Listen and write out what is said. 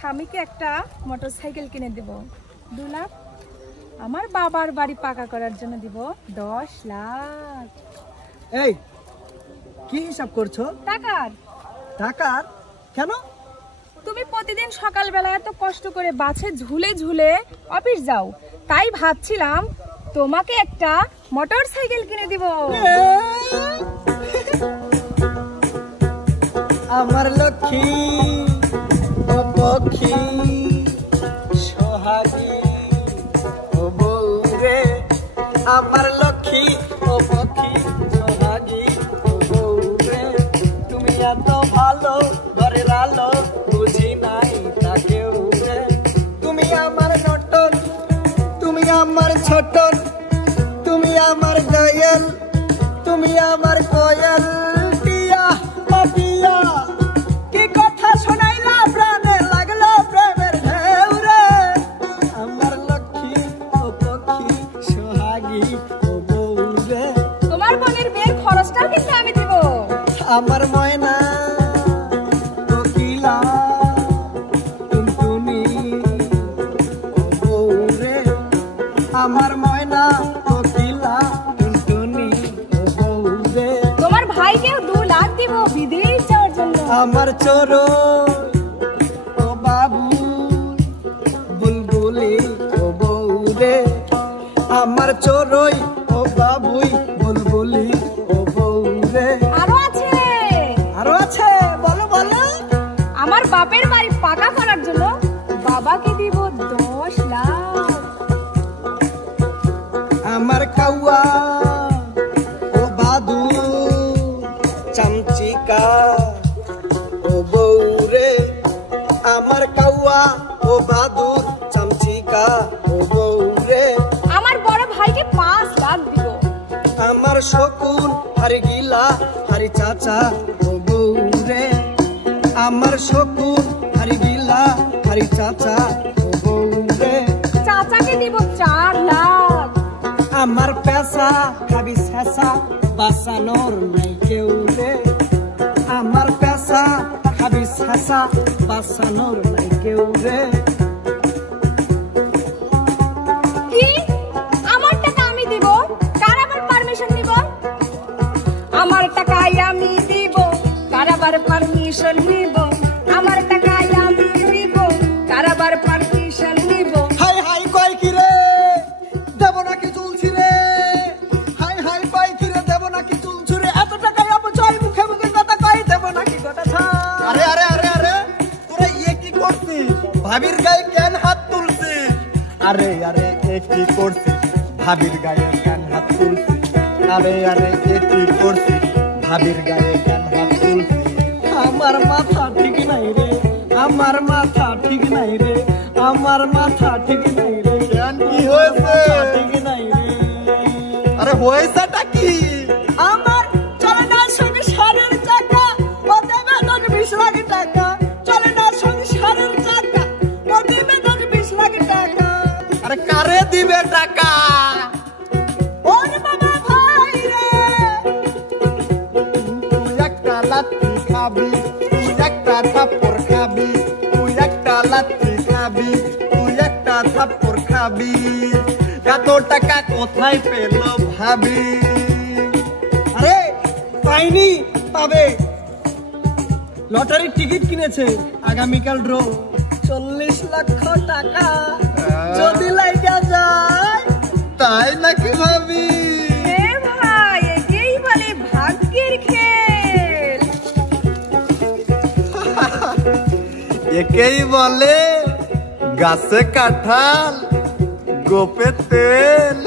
স্বামীকে একটা মোটরসাইকেল কিনে দেব 2 লাখ। আমার বাবার বাড়ি পাকা করার জন্য দিব 10 লাখ। এই কি হিসাব করছো? টাকার। টাকার? কেন? তুমি প্রতিদিন সকালবেলা এত কষ্ট করে বাসে ঝুলে ঝুলে অফিস যাও, তাই ভাবছিলাম তোমাকে একটা মোটরসাইকেল কিনে দিব। আমার লক্ষ্মী ও পক্ষী সোহাগী ও বউ রে, আমার লক্ষ্মী ও পক্ষী সোহাগী ও বউ রে, তুমি এত ভালো ঘরের আলো বুঝি নাই তাকেও রে, তুমি আমার নটন, তুমি আমার ছোটন, তুমি আমার দয়াল, তুমি আমার কোয়েল। কি কথা শোনাইলা প্রাণে লাগলো প্রেমের ঢেউ রে, আমার লক্ষ্মী ও পক্ষী সোহাগী ও বউ রে, তোমার বোনের বিয়ের খরচটাও কিন্তু আমি দেব। আমার ময়না কোকিলা টুনটুনি ও বউ রে, আমার ময়না কোকিলা টুনটুনি ও বউ রে, তোমার ভাইকেও 2 লাখ দিব বিদেশ যাওয়ার জন্য। আমার চোরো ও বাবু বুলবুলি ও বউ রে, আমার চোরই ও বাবুই বুলবুলি ও বউ রে। আরো আছে, আরো আছে, বলো বলো। আমার বাপের বাড়ি পাকা করার জন্য বাবাকে দিব 10 লাখ। আমার কাউয়া ও বাদু চামচিকা ও বউ রে, আমার কাউয়া ও বাদুর চামচিকা ও বউ রে, আমার বড় ভাইকে 5 লাখ দিব। আমার শকুন হারি গিলা হারি চাচা ও বউ রে, আমার শকুন হারি গিলা হারি চাচা ও বউ রে, চাচাকে দিব 4 লাখ। আমার পেশা খাবি শেষা বাসানোর নাই কেউ রে, আমার পেশা খাবি শেষা বাসানোর নাই কেউ রে। কি? আমার টাকা আমি দিব, কার আবার পারমিশন দিব? আমার টাকাই আমি দিব, কার আবার পারমিশন নিব? আমার টাকাই আমি দিব, কার আবার পারমিশন নিব? হাই হাই কয় কি রে, দেব নাকি চুলছি রে, হাই হাই কয় কি রে, দেব নাকি চুলছি রে, এত টাকায় অপচয় মুখে মুখে কথা কয়, দেব নাকি গোটা ছাড়। আরে আরে আরে আরে তোরা কি করছিস? ভাবির গায়ে কেন হাত তুলছিস? আরে আরে কি করছিস? ভাবির গায়ে কেন হাত তুলছিস? আরে আরে কি করছিস? ভাবির গায়ে কেন হাত তুলছিস? আমার মাথা ঠিক নাই রে, আমার মাথা ঠিক নাই রে, আমার মাথা ঠিক নাই রে, কি হয়েছে? ঠিক নাই রে। আরে হয়েছেটা কি? আমার চলে না সংসারের চাকা, ও দেবে 20 লাখ টাকা, চলে না সংসারের চাকা, ও দেবে 20 লাখ টাকা। আরে কারে দিবে টাকা? ওর বাবা ভাই রে, তুই একটা লাত্তি খাবি, তুই একটা থাপ্পড় খাবি, তুই একটা লাত্তি খাবি, তুই একটা থাপ্পড় খাবি, এত টাকা কোথায় পেল ভাবি? আরে পাইনি, পাবে। লটারির টিকিট কিনেছে, আগামীকাল ড্র, 40 লক্ষ টাকা যদি লাইগা যায়। তাই নাকি ভাবি? এ ভাই, একেই বলে ভাগ্যের খেল। একেই বলে গাছে কাঁঠাল গোপে তেল।